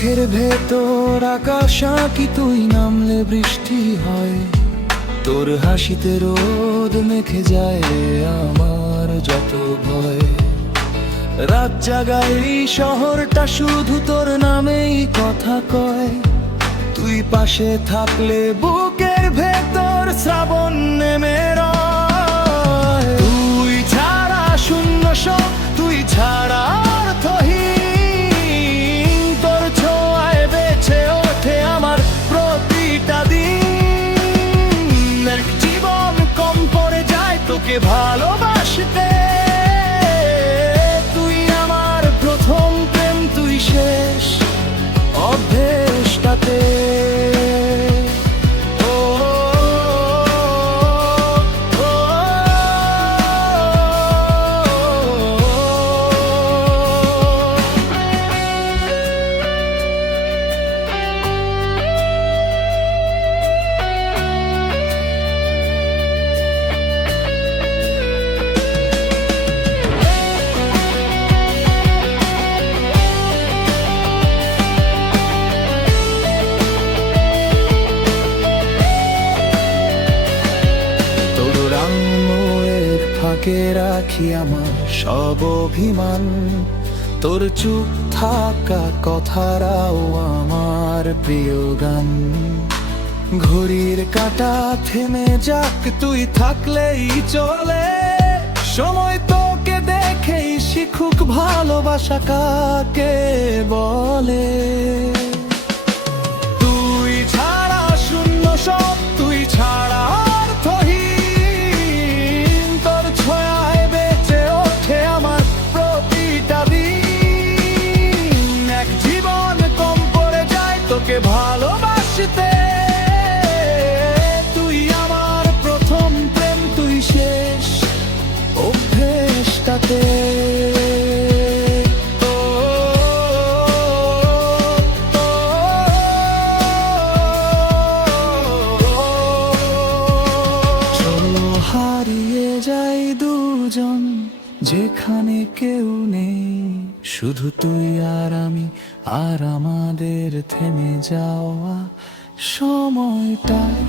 চোখের ভেতর আকাশ আঁকি, তুই নামলে বৃষ্টি হয়। তোর হাসিতে রোদ মেখে যায় আমার যত ভয়। রাত জাগায় এই শহরটা শুধু তোর নামেই কথা কয়। তুই পাশে থাকলে বুকের ভেতর শ্রাবণ নেমে রয়। তুই ছাড়া শূন্য সব, তুই ছাড়া অর্থহীন। তোর ছোঁয়ায় বেঁচে ওঠে আমার প্রতিটা দিন। এক জীবন কম পড়ে যায় তোকে ভালোবাসতে। তুই আমার প্রথম প্রেম, তুই শেষ অভ্যেসটাতে। ফাঁকে রাখি আমার সব অভিমান। তোর চুপ থাকা কথারাও আমার প্রিয় গান। ঘড়ির কাঁটা থেমে যাক, তুই থাকলেই চলে। সময় তোকে দেখেই শিখুক ভালোবাসা কাকে বলে। তুই ছাড়া শূন্য সব, তুই ছাড়া অর্থহীন। তোর ছোঁয়ায় বেঁচে ওঠে আমার প্রতিটা দিন। এক জীবন কম পড়ে যায় তোকে ভালোবাসতে। তুই আমার প্রথম প্রেম, তুই শেষ অভ্যেসটাতে। হারিয়ে যাই দুজন যেখানে কেউ নেই, শুধু তুই আর আমি, আর আমাদের থেমে যাওয়া সময়টাই।